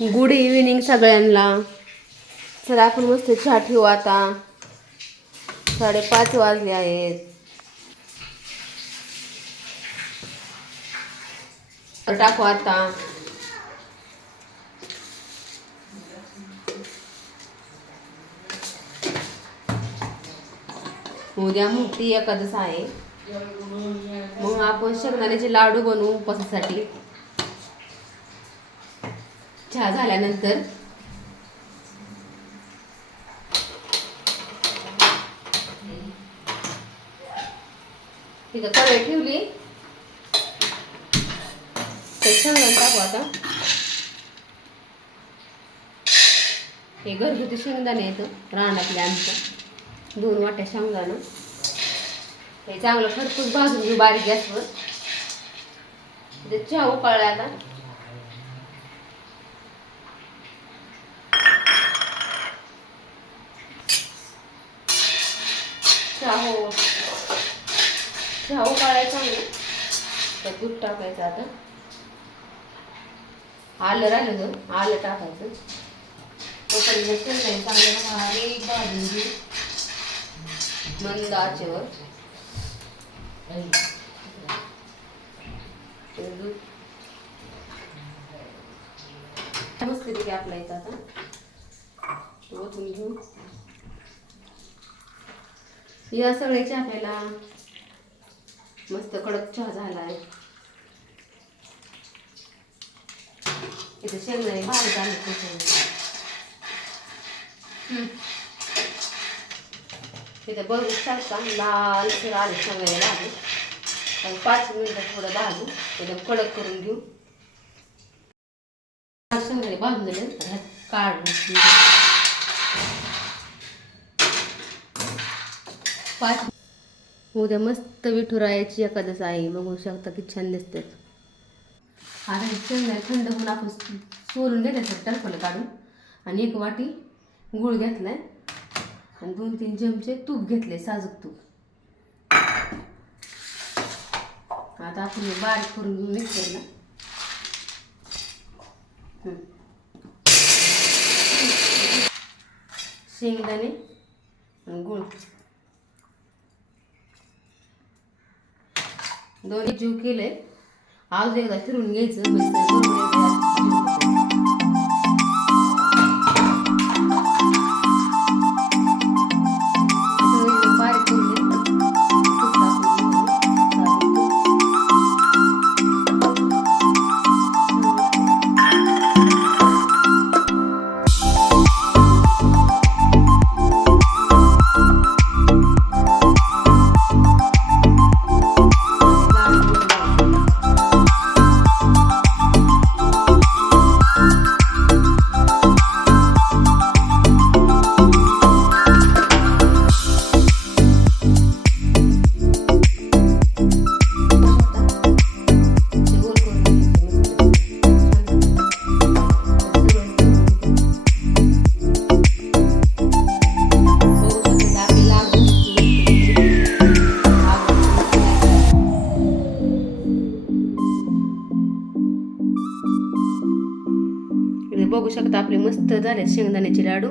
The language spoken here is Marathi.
गुड इव्हिनिंग सगळ्यांना. चला आपण मस्त चहा ठेवू आता. साडेपाच वाजले आहेत. टाकू आता. उद्या मुक्ती एकादस आहे. मग आपण शेंगदाण्याचे लाडू बनवू उपवासासाठी. चहा झाल्यानंतर तिथं कढई ठेवली. तर शेंगदाणे टाकू आता. हे घरगुती शेंगदाणे येतं रानातल्या आमचं. दोन वाट्या शेंगदाणं. हे चांगलं खरपूस भाजून घेऊ बारीक गॅसवर. ते चहा उकळला आता चहा हो चहा उकळायचा चांगलं तर दूध टाकायचं आता. आलं राहिलं गं आलं टाकायचं. तोपर्यंत नाही चांगलं बारीक भाजून घेऊ मंद आचेवर. ते दूध. मस्त तिथे आपला येतं आता. ओतून घेऊ. या सगळे आपल्याला मस्त कडक चहा झाला आहे इथे शेंगदाणे भारी झाले त्याच्यामध्ये. तिथे बघू शकता लाल सर आले शेंगदाणे भाजू आणि पाच मिनिटं थोडं भाजू एकदम कडक करून घेऊ. शेंगदाणे भाजून दिले काढून पाच उद्या मस्त विठुरायाची एकादश आहे. बघू शकता की छान दिसते. आता हे शेंगदाणे थंड होऊन आपण सोलून घेण्याचं टरफलं काढून. आणि एक वाटी गुळ घेतलाय. आणि दोन तीन चमचे तूप घेतले साजूक तूप. आता आपण बारीक करून घेऊन मिक्सरला शेंगदाणे आणि गुळ. दोन्ही जीव केले. आज एकदा फिरून घ्यायचं बघू शकता आपले मस्त झाले शेंगदाण्याचे लाडू.